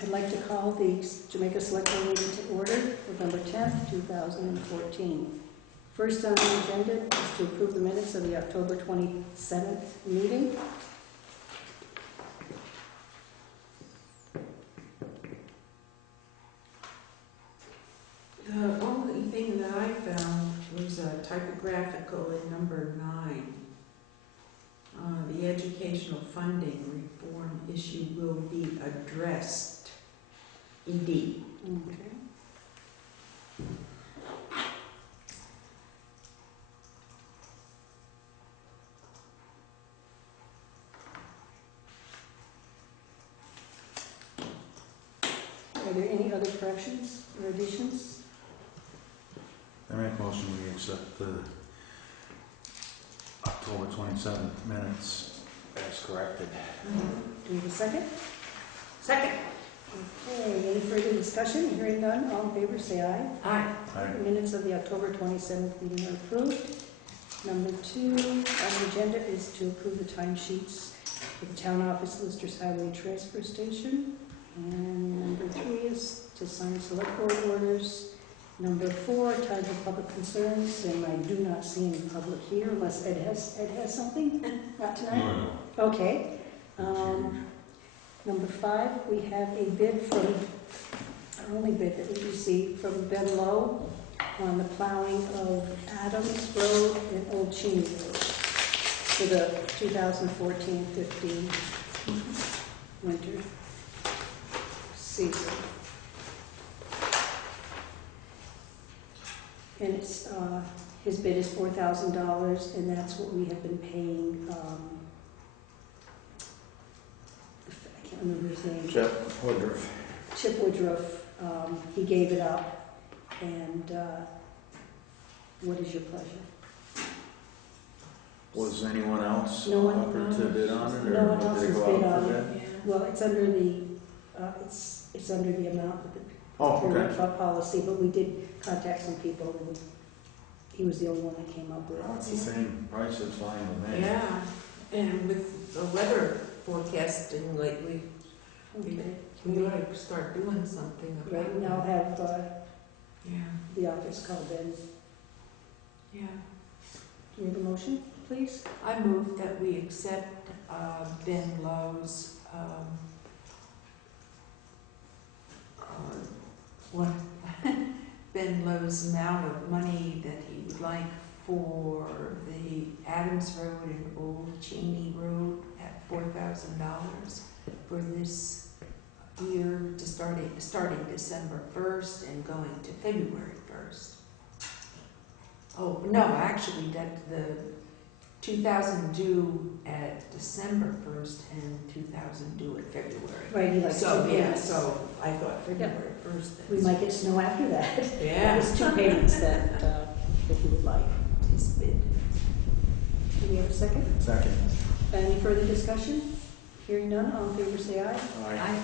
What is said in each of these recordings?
I'd like to call the Jamaica Selectboard meeting to order, November 10th, 2014. First on the agenda is to approve the minutes of the October 27th meeting. The only thing that I found was a typographical in number 9. The educational funding reform issue will be addressed. ED. Okay. Are there any other corrections or additions? I make a motion we accept the October 27th minutes as corrected. Do we have a second? Second. Okay, any further discussion? Hearing none, all in favor say aye. Aye. The minutes of the October 27th meeting are approved. Number 2 on the agenda is to approve the timesheets for the town office, Listers Highway Transfer Station. And number 3 is to sign select board orders. Number 4, time for public concerns, and I do not see any public here unless Ed has something. Not tonight? No. Okay. Number 5, we have a bid from, our only bid that we received from Ben Lowe on the plowing of Adams Road and Old Cheney Road for the 2014-15 winter season. And it's, his bid is $4,000, and that's what we have been paying, I can't remember his name. Chip Woodruff. Chip Woodruff. He gave it up, and what is your pleasure? Was anyone else No one- offered to bid on it, No or one else did it has go bid out on for it. bid? Well, it's under the, it's under the amount that the Oh, okay. policy, but we did contact some people, and he was the only one that came up with Well, it's it. the same price, it's fine with me. Yeah, and with the weather forecasting lately, Okay. we ought to start doing something about Right it. now have Yeah, the office call Ben. yeah. Do you have a motion, please? I move that we accept Ben Lowe's what Ben Lowe's amount of money that he would like for the Adams Road and Old Cheney Road at $4,000 for this year, to starting December 1st and going to February 1st. Oh no, actually that the 2,000 due at December 1st and 2,000 due at February. Right, he likes So two yeah, payments. so I thought February 1st. We might get snow after that. Yeah. There's 2 payments that you would like. His bid. Do we have a second? Second. Any further discussion? Hearing none, all in favor say aye. Aye. Aye.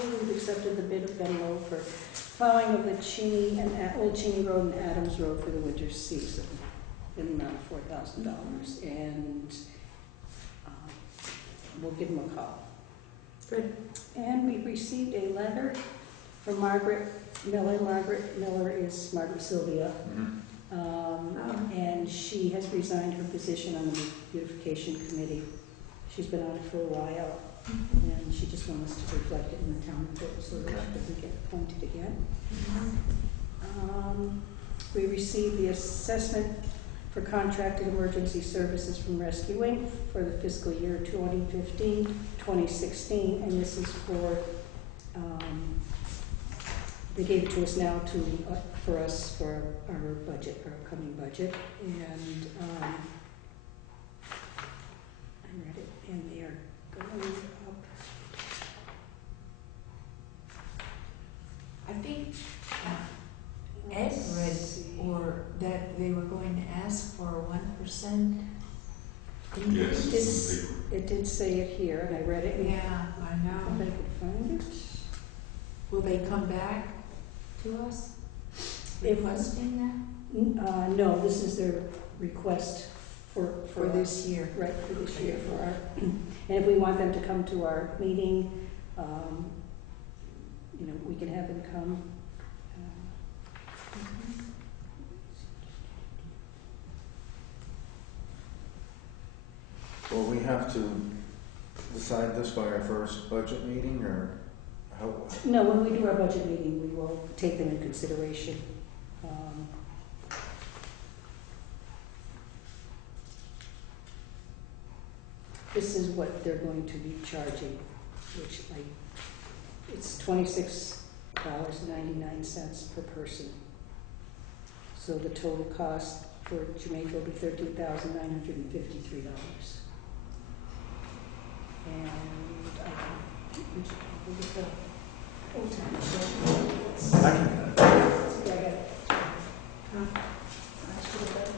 Okay, we've accepted the bid of Ben Lowe for plowing of the Cheney and Old Cheney Road and Adams Road for the winter season in the amount of $4,000, and we'll give him a call. Good. And we received a letter from Margaret Miller. Margaret Miller is Margaret Sylvia. And she has resigned her position on the beautification committee. She's been on it for a while, and she just wants us to reflect it in the town report so that she doesn't get appointed again. We received the assessment for contracted emergency services from Rescue Inc. for the fiscal year 2015-2016, and this is for, they gave it to us now for us for our budget, our upcoming budget, and I read it, and they are going up. I think Ed read or that they were going to ask for 1%. Yes. It did say it here, and I read it. Yeah, I If know. I could find it. Will they come back to us requesting that? No, this is their request for this year. Right, for this year, for our, and if we want them to come to our meeting, we can have him come. Well, we have to decide this by our first budget meeting, or how? No, when we do our budget meeting, we will take them in consideration. This is what they're going to be charging, which it's $26.99 per person. So the total cost for Jamaica will be $13,953. And I can, look at the old time sheet. I can, Yeah, I got it. I should have done it.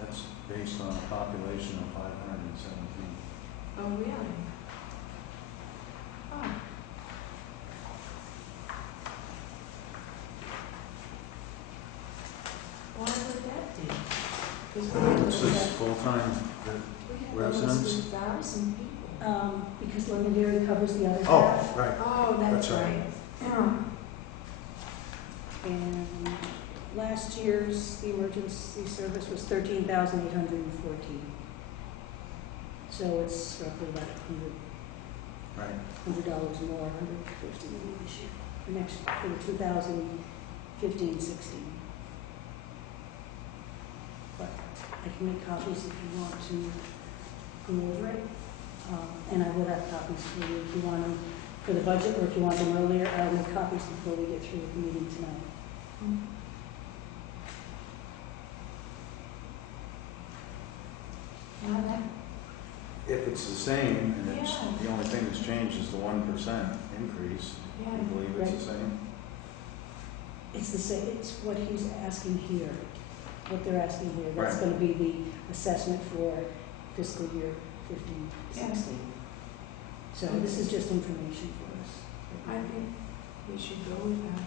that's based on a population of 517. Oh, really? Oh. Why would that be? Because It says full-time we have residents. almost 1,000 people. Because Londonderry covers the other half. Oh, right. Oh, that's That's right. right. Yeah. And last year's, the emergency service was $13,814. So it's roughly about Right. $100 more, $150 this year, for the 2015-16. But I can make copies if you want to go over it. And I will have copies for you if you want them for the budget, or if you want them earlier. I'll make copies before we get through with the meeting tonight. Now that, If it's the same, and it's, Yeah. the only thing that's changed is the 1% increase, I yeah. believe it's the same. It's the same, it's what he's asking here, what they're asking here. That's Right. going to be the assessment for fiscal year 15, Yeah. 16. So this is just information for us. I think we should go with that.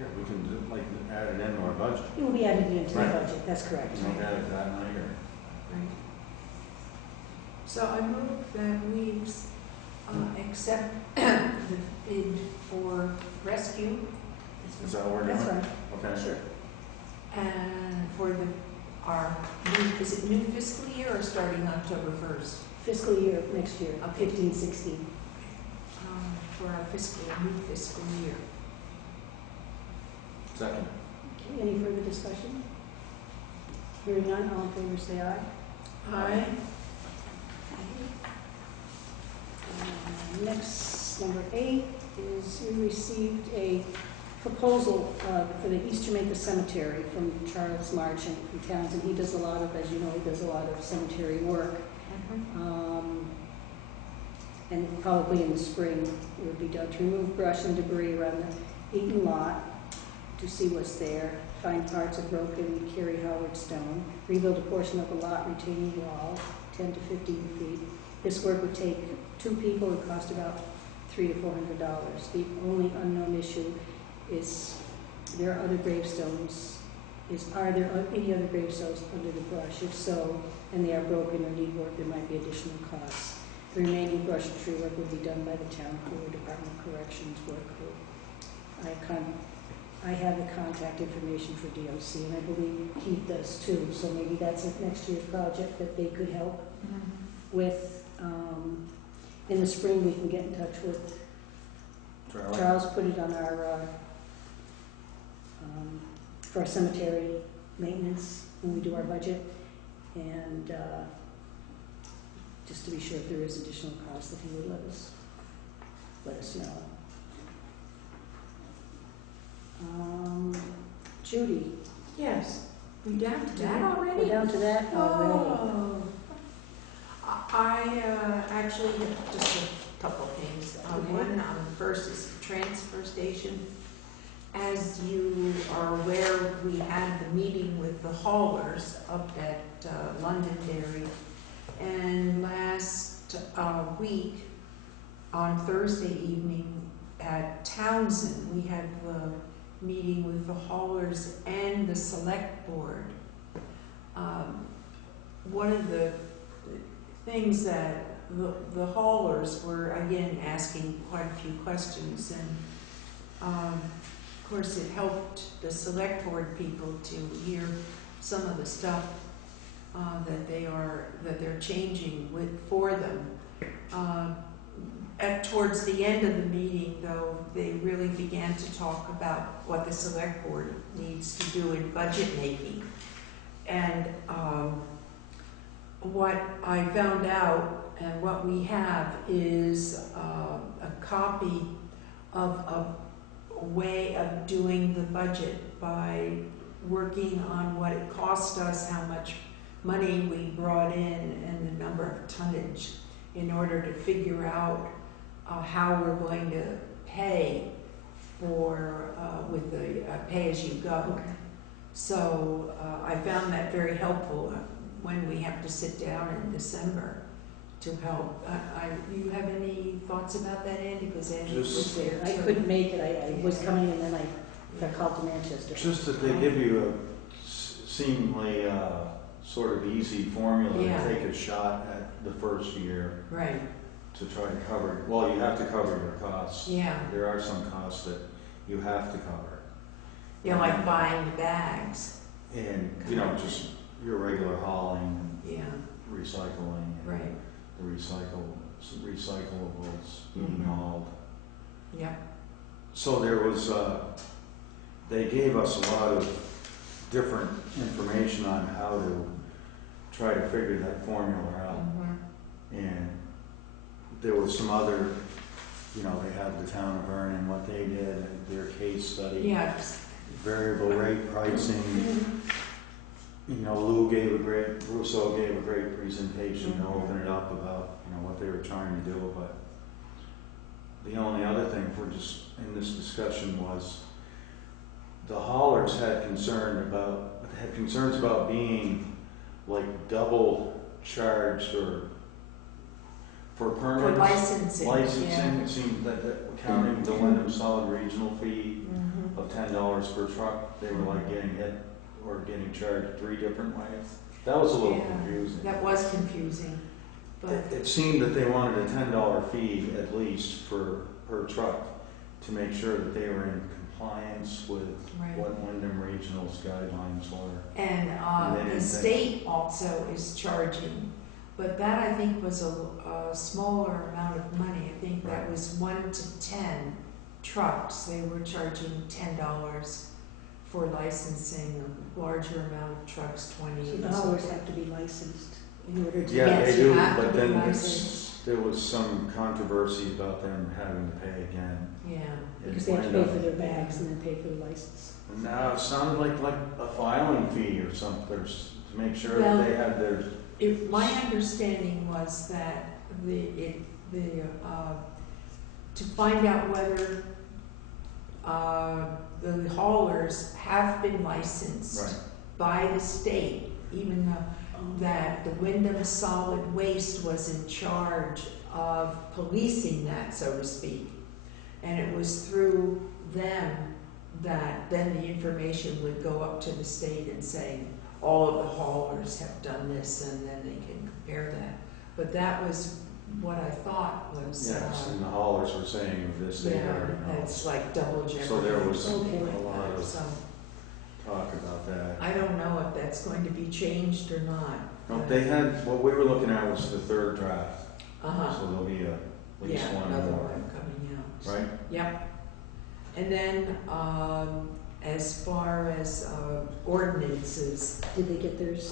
Yeah, we can do, add it into our budget. It will be added into the Right. budget, that's correct. You know, add it that night, or? Right. So I move that we accept the bid for rescue Is that what we're doing? That's right, Okay. sure. and for our new, is it new fiscal year or starting October 1st? Fiscal year next year, Okay. 15, 16. For our new fiscal year. Second. Okay, any further discussion? Hearing none, all in favor say aye. Aye. Next, number 8, is we received a proposal for the East Jamaica Cemetery from Charles Marchant from Townsend. He does a lot of, as you know, he does a lot of cemetery work. And probably in the spring it would be done to remove brush and debris around the Eaton lot, to see what's there, find parts of broken Carrie Howard stone, rebuild a portion of the lot retaining wall, 10 to 15 feet. This work would take 2 people, it cost about $300 to $400. The only unknown issue is there are other gravestones. Are there any other gravestones under the brush? If so, and they are broken or need work, there might be additional costs. The remaining brush and tree work will be done by the town crew or Department of Corrections work crew. I have the contact information for DOC, and I believe Keith does too, so maybe that's a next year's project that they could help with. In the spring, we can get in touch with Charles, put it on our, for our cemetery maintenance when we do our budget, and just to be sure if there is additional cost that he would let us know. Judy. Yes. We down to that already? We're down to that already. Oh. I actually have just a couple things. Okay. One, first is the transfer station. As you are aware, we had the meeting with the haulers up at Londonderry, and last week on Thursday evening at Townsend, we had the meeting with the haulers and the select board. One of the things that the haulers were, again, asking quite a few questions, and of course it helped the select board people to hear some of the stuff that they're changing for them. Towards the end of the meeting, though, they really began to talk about what the select board needs to do in budget making. And what I found out and what we have is a copy of a way of doing the budget by working on what it cost us, how much money we brought in, and the number of tonnage in order to figure out how we're going to pay for with the pay-as-you-go. Okay. So I found that very helpful when we have to sit down in December to help. You have any thoughts about that, Andy? Because Andy was there. I couldn't make it. I was coming and then I got called to Manchester. Just that they give you a seemingly sort of easy formula Yeah. to take a shot at the first year Right. to try to cover. Well, you have to cover your costs. Yeah. There are some costs that you have to cover. Yeah, like buying the bags. And, you know, just your regular hauling, Yeah. recycling, and Right. the recyclables being hauled. Yeah. So there was, they gave us a lot of different information on how to try to figure that formula out. Mm-hmm. And there was some other, you know, they had the town of Vernon, what they did, and their case study. Yeah. Variable rate pricing. You know, Russo gave a great presentation to open it up about, you know, what they were trying to do. But the only other thing, if we're just in this discussion, was the haulers had concerns about being like double charged or for permits. For licensing. Licensing, it seemed that counting the Wyndham Solid Regional fee Mm-hmm. of $10 per truck, they were like getting hit or getting charged 3 different ways. That was a little confusing. That was confusing. But It seemed that they wanted a $10 fee at least per truck to make sure that they were in compliance with right. what Wyndham Regional's guidelines were. And the state also is charging, but that I think was a smaller amount of money. I think that was 1 to 10 trucks. They were charging $10 for licensing. A larger amount of trucks, 20. So the haulers have to be licensed in order to Yeah, get. they you do, have to but be then licensed. there was some controversy about them having to pay again. Yeah. Because they have to pay for their bags and then pay for the license. No, it sounded like a filing fee or something, or to make sure Well, that they had their. My understanding was that to find out whether the haulers have been licensed Right. by the state, even though that the Wyndham Solid Waste was in charge of policing that, so to speak. And it was through them that then the information would go up to the state and say, all of the haulers have done this, and then they can compare that. But that was what I thought was. Yes, and the haulers were saying this, they already know. It's like double jeopardy. So there was or something a like lot that. of So talk about that. I don't know if that's going to be changed or not. No, they had, what we were looking at was the 3rd draft, Uh-huh. so there'll be at least Yeah, one another more, one coming out. right? Yep. And then, as far as ordinances, Did they get theirs?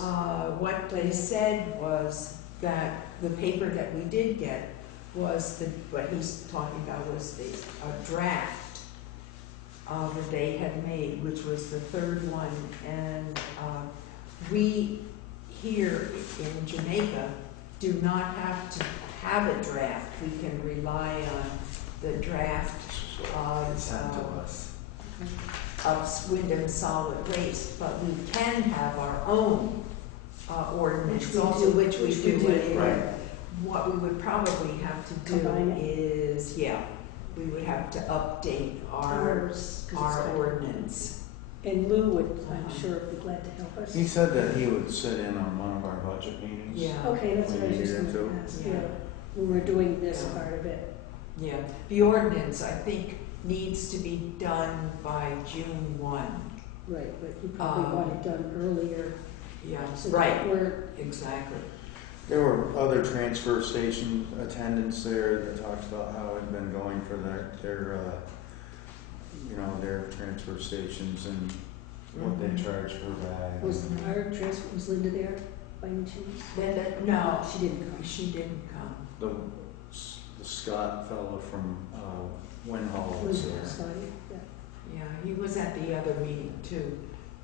what they said was that the paper that we did get was what he's talking about was the draft that they had made, which was the 3rd one. And we here in Jamaica do not have to have a draft. We can rely on the draft Sent to us. of Wyndham Solid Waste, but we can have our own ordinance, Which we also do. which we do anyway. Right. what we would probably have to do Combine it. is, yeah, we would have to update Ours, 'cause it's our kind of- ordinance. And Lou would, I'm Uh-huh. sure, be glad to help us. He said that he would sit in on one of our budget meetings. Yeah. Okay, that's what I was We just needed going to to. ask, Yeah. yeah. We were doing this Yeah. part of it. Yeah, the ordinance, I think, needs to be done by June 1. Right, but you probably want it done earlier. Yeah, So that right, we're, exactly. There were other transfer station attendants there that talked about how it had been going for their transfer stations and what they Mhm. charge per bag. was our transfer, was Linda there by any chance? Linda, no, She didn't come. she didn't come. The Scott fellow from Winhall was Linda, there. Scotty, yeah. Yeah, he was at the other meeting too.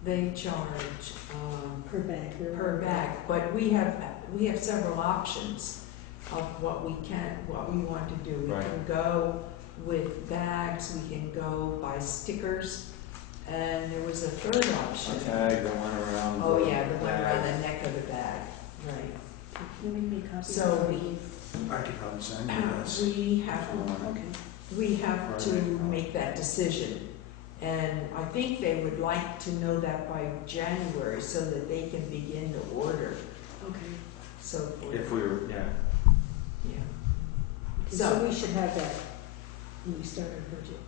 They charge Per bag. they're- per bag, but we have several options of what we want to do. We Right. can go with bags, we can go by stickers, and there was a third option. A tag that went around. Oh, yeah, the one bag. around the neck of the bag, right. Can you make me a copy? So of that? I could probably send you this. We have, Oh, okay. we have to make that decision. And I think they would like to know that by January so that they can begin to order, Okay. so forth. If we were, yeah. Yeah. Okay, So- So we should have that when we start our budget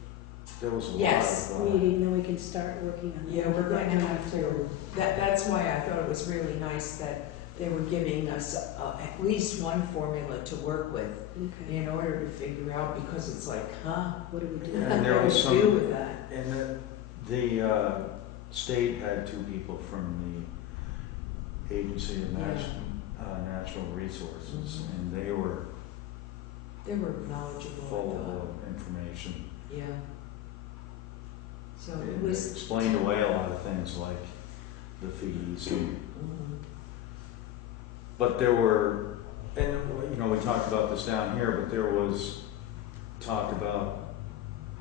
There was a lot Yes. of, meeting, then we can start working on that. Yeah, we're going to Yeah, have to, that's why I thought it was really nice that they were giving us at least one formula to work with Okay, in order to figure out, because it's like, huh? what do we do? And there What was do some- we do with that? and the state had two people from the Agency of Natural Resources, Mhm. and they were They were knowledgeable, I full thought. of information. Yeah. So it And they was. explained away a lot of things like the fees and Mhm. but there were, and we talked about this down here, but there was talk about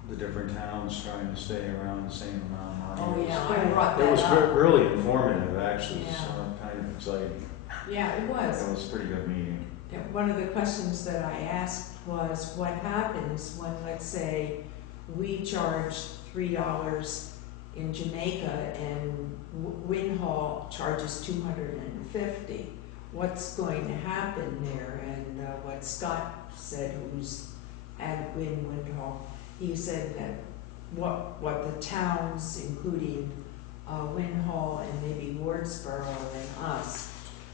the different towns trying to stay around the same amount of Oh, money. yeah, I brought It that was up. really informative, actually, Yeah. so kind of exciting. Yeah, it was. It was a pretty good meeting. Yeah, one of the questions that I asked was, what happens when, let's say, we charge $3 in Jamaica and Winhall charges $250? What's going to happen there? And what Scott said, who's at Winhall, he said that what the towns, including Winhall and maybe Wardsboro and us,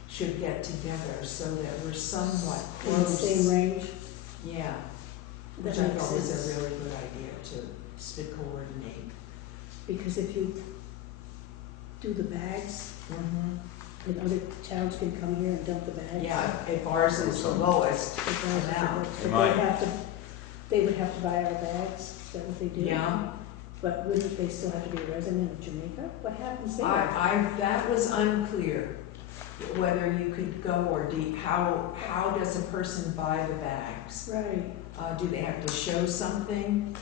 should get together so that we're somewhat In the close. same range? Yeah, That which I makes thought was sense. a really good idea to coordinate. Because if you do the bags, Mm-hmm. then other towns can come here and dump the bags. Yeah, if ours is the lowest, If ours is now. the- but Right. they would have to buy our bags, is that what they do? yeah. But wouldn't they still have to be a resident of Jamaica? What happens there? That was unclear, whether you could go or how does a person buy the bags? Right, Do they have to show something,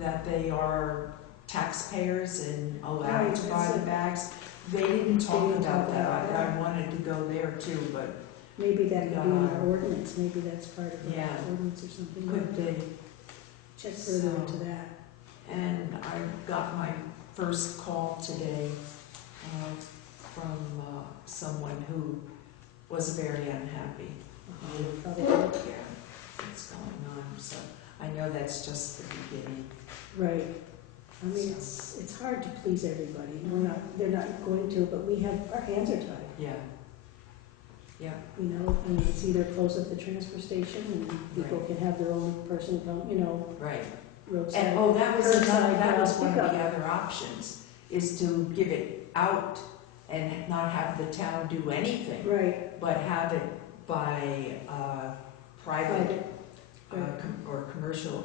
that they are taxpayers and allowed Right, to buy that's the it. bags? They didn't talk didn't about talk that. about that. I wanted to go there too, but maybe that could be in our Yeah. ordinance, maybe that's part of Yeah. our ordinance or something. We'll could have to be. check further So- into that. And I got my first call today from someone who was very unhappy. Probably. Yeah, what's going on, so I know that's just the beginning. Right. I mean, it's hard to please everybody. They're not going to, but our hands are tied. Yeah. Yeah, I mean, it's either close up the transfer station and people Right. can have their own person come, right. roadside. And, that was Curbside one of the pickup. other options, is to give it out and not have the town do anything, Right, but have it by private right. or commercial,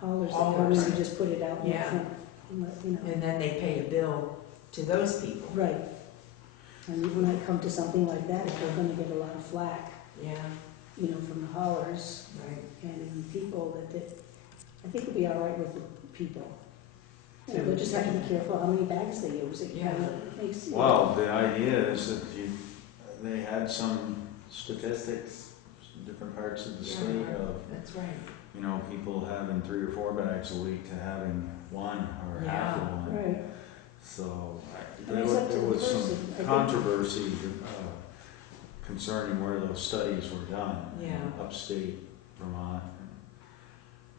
Haulers that come haulers. in and just put it out in the Yeah. front. And let, and then they pay a bill to those people. Right. And when I come to something like that, if we're gonna get a lot of flack, Yeah, from the haulers right. and the people, I think we'll be all right with the people. They'll just have to be careful how many bags they use. It kind of makes. Well, the idea is that they had some statistics different parts of the Yeah, state of, That's right. you know, people having 3 or 4 bags a week to having one or half of Yeah. one. Right. So I mean, it's up to there the was some person. I think- controversy concerning where those studies were done Yeah. in upstate Vermont.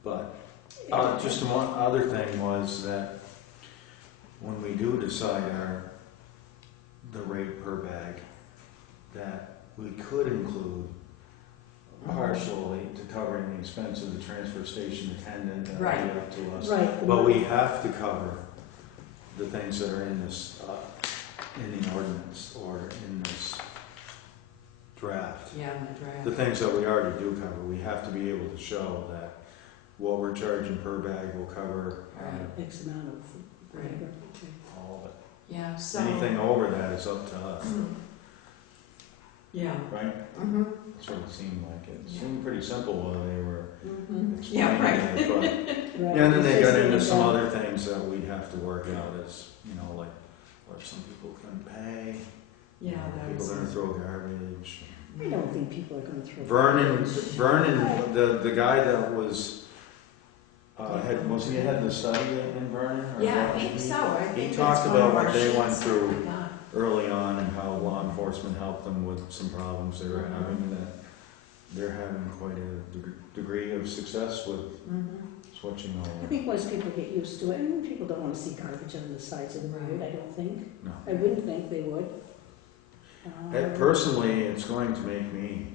But just one other thing was that when we do decide the rate per bag, that we could include partially to covering the expense of the transfer station attendant, that would be up to us. Right. But we have to cover the things that are in this, in the ordinance or in this draft. Yeah, in the draft. The things that we already do cover, we have to be able to show that what we're charging per bag will cover X amount of whatever. Right. Okay. all of it. Yeah, so. Anything over that is up to us, Yeah. right? Mm-hmm. That's what it seemed like. It Yeah. seemed pretty simple while they were Yeah, right. explaining it, but Right. yeah, and then they It's got just into that, some other things that we'd have to work out as, like, what if some people couldn't pay? Yeah, that People was. gonna throw garbage. I don't think people are going to throw. Vernon, garbage. the guy that was, was he had the study in Vernon? or Yeah, what? I think so. I think that's talked one about of what our they went sheets that through. we got. Early on and how law enforcement helped them with some problems they were having, and that they're having quite a degree of success with switching I over. think once people get used to it, and people don't want to see garbage on the sides of the road, I don't think. No. I wouldn't think they would. Personally, it's going to make me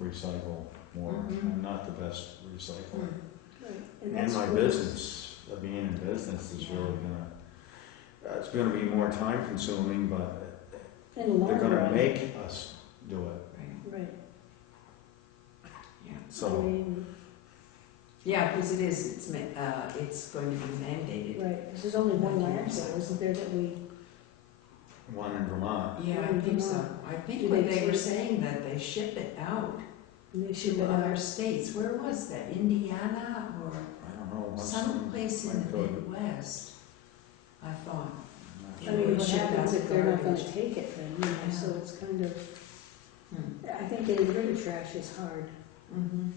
recycle more. Mhm. I'm not the best recycler. Right. And that's my what- business, being in business, is really it's gonna be more time consuming, but In the long they're gonna run. make us do it. Right. Right. Yeah. I So, mean, Yeah, because it's going to be mandated. right, 'cause there's only one landfill, isn't there, that we, one in Vermont. Yeah, I think so. I think Do when they they were take- saying that they ship it out they ship to it other out? states. Where was that? Indiana or I don't know. someplace in the might go- Midwest? I thought. I'm I not mean, sure. what Ship out happens if the they're not gonna garbage. take it then, you know, Yeah. so it's kind of, Hmm. I think getting rid of trash is hard, Mm-hmm.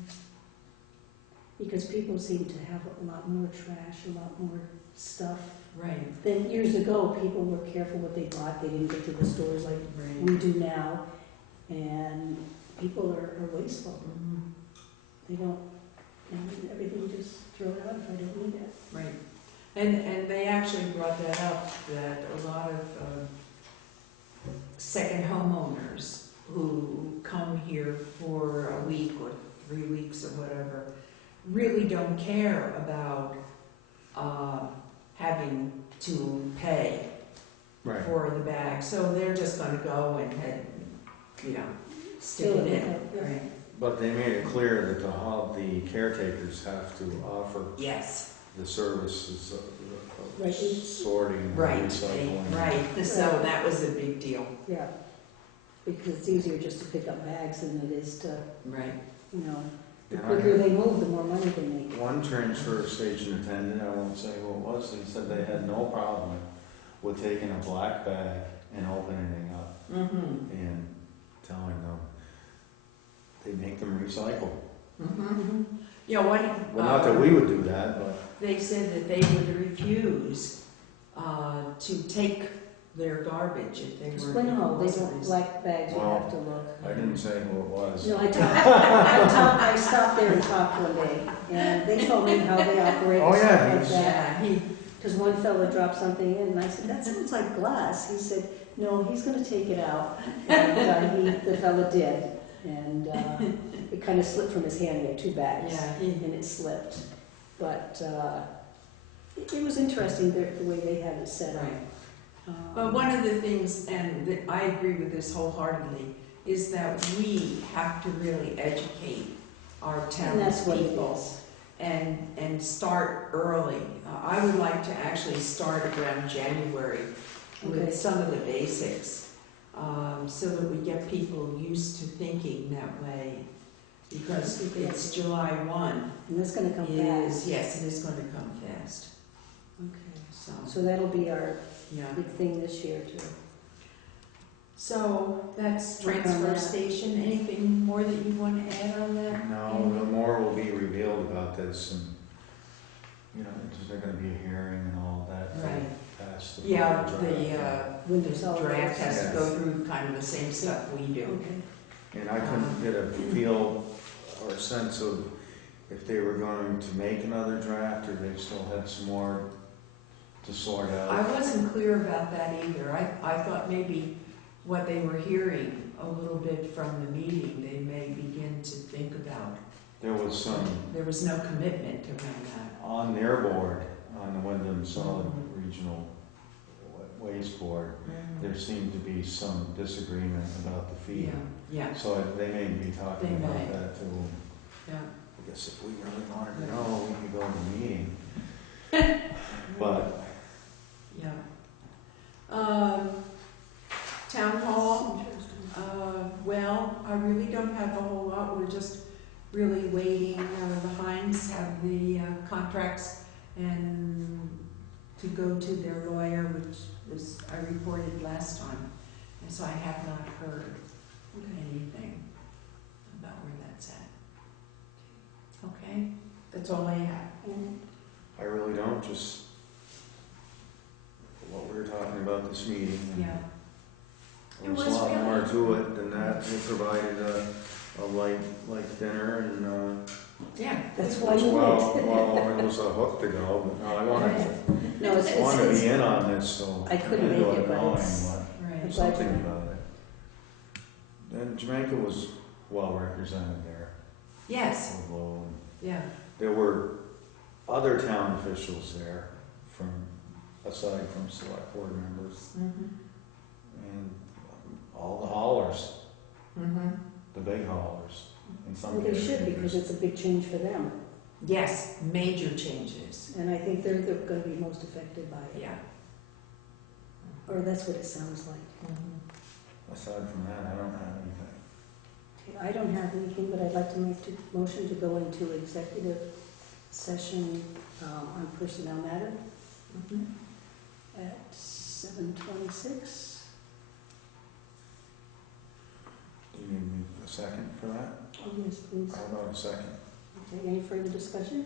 because people seem to have a lot more trash, a lot more stuff. Right. Then years ago, people were careful what they bought, they didn't get to the stores like we Right. do now, and people are wasteful. Mhm. They don't, and everything just throw it out if I don't need it. Right. And they actually brought that up, that a lot of second homeowners who come here for a week or 3 weeks or whatever really don't care about having to pay Right. for the bag. So they're just gonna go and stick it in. Right. But they made it clear that the caretakers have to offer Yes. the services of Right. sorting and Right. recycling. Right. So that was a big deal. Yeah, because it's easier just to pick up bags than it is to, Right. you know, the And I quicker had they move, the more money they make. one transfer station attendant, I won't say who it was, he said they had no problem with taking a black bag and opening it up Mm-hmm. and telling them they make them recycle. Mm-hmm. Yeah, what? Well, not that we would do that, but They said that they would refuse to take their garbage if they were. Well, no, they don't, black bags, you Well, have to look. I didn't say who it was. No, I stopped there and talked one day, and they told me how they operate Oh, and yeah, stuff like he's- that. Yeah, Because one fella dropped something in, and I said, that sounds like glass. He said, no, he's gonna take it out. And the fella did, and it kind of slipped from his hand, he had 2 bags. Yeah. And it slipped. But it was interesting, the way they had it set up. Right. But one of the things, and I agree with this wholeheartedly, is that we have to really educate our And that's what it townspeople is. and start early. I would like to actually start around January Okay. with some of the basics, so that we get people used to thinking that way. Because it's July 1. And that's gonna come It is, fast. yes, it is going to come fast. Okay. So, So that'll be our yeah. big thing this year too. So that's Work on transfer that. station. Anything more that you want to add on that? No, the more will be revealed about this, and, you know, is there gonna be a hearing and all that? Right. Past the. Yeah, draft. the Windows all draft has to Yes. go through kind of the same stuff we do. Okay. And I couldn't get a feel or a sense of if they were going to make another draft, or they still had some more to sort out. I wasn't clear about that either. I thought maybe what they were hearing a little bit from the meeting, they may begin to think about. There was some, There was no commitment around that. on their board, on the Wyndham Solid Regional Waste Board, there seemed to be some disagreement about the fee. Yeah, So they may be talking They about may. that too. yeah. I guess if we really wanted to know, we could go to the meeting. But Yeah. Town hall, well, I really don't have a whole lot, we're just really waiting, the Hines have the contracts and to go to their lawyer, which was, I reported last time, and so I have not heard anything about where that's at. Okay, that's all I have. And I really don't, just what we were talking about this meeting. And Yeah. There It was was a lot really- more to it than that. They provided a light dinner, and Yeah. That's why you well, it was a hook to go, but no, I wanted, no, it's, I wanted to it's, be in on this, so. I couldn't ended make up it, but knowing it's- what- Right. I'm glad something you went. about it. And Jamaica was well represented there. Yes, with Lowell, and yeah, there were other town officials there from, aside from select board members, and all the haulers, the big haulers, in some well, they cases. should, because it's a big change for them. Yes, major changes, And I think they're gonna be most affected by it. yeah. Or that's what it sounds like. Aside from that, I don't have anything. Okay, I don't have anything, but I'd like to make a motion to go into executive session on personnel matter at 7:26. Do you need a second for that? Oh, yes, please. How about a second? Okay, any further discussion?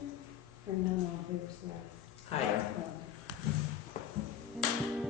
Hearing none, all in favor, say Hi. aye. Aye.